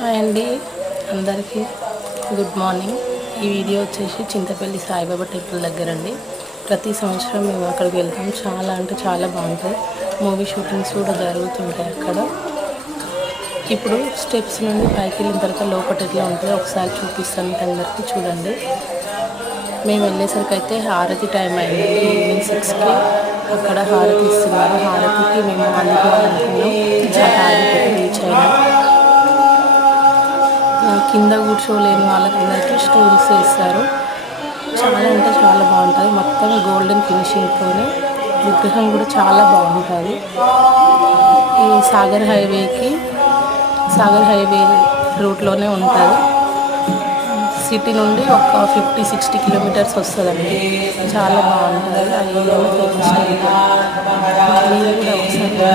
Hi అండి, అందరికీ good morning. ఈ వీడియో వచ్చేసి చింతపల్లి సాయిబాబా టెంపుల్ దగ్గర అండి. ప్రతి సంవత్సరం మేము అక్కడికి వెళ్తాం. చాలా అంటే చాలా బాగుంటుంది. మూవీ షూటింగ్స్ కూడా జరుగుతుంటాయి అక్కడ. ఇప్పుడు స్టెప్స్ నుండి పైకి వెళ్ళిన తర్వాత లోపల ఎట్లా ఉంటుందో ఒకసారి చూపిస్తాను అందరికీ, చూడండి. మేము వెళ్ళేసరికి అయితే హారతి టైం అయింది. ఈవినింగ్ 6కి అక్కడ హారతి ఇస్తున్నారు. హారతికి మేము అందుకోవాలనుకున్నాం. హారతి రీచ్ అయినాం. కింద కూర్చోలేని వాళ్ళకందరికీ స్టూల్స్ వేస్తారు. చాలా అంటే చాలా బాగుంటుంది. మొత్తం గోల్డెన్ ఫినిషింగ్తో విగ్రహం కూడా చాలా బాగుంటుంది. ఈ సాగర్ హైవే రూట్లోనే ఉంటుంది. సిటీ నుండి ఒక 50-60 కిలోమీటర్స్ వస్తుందండి. చాలా బాగుంటుంది. అది ఫేమస్ టెంపుల్. మీరు కూడా ఒకసారి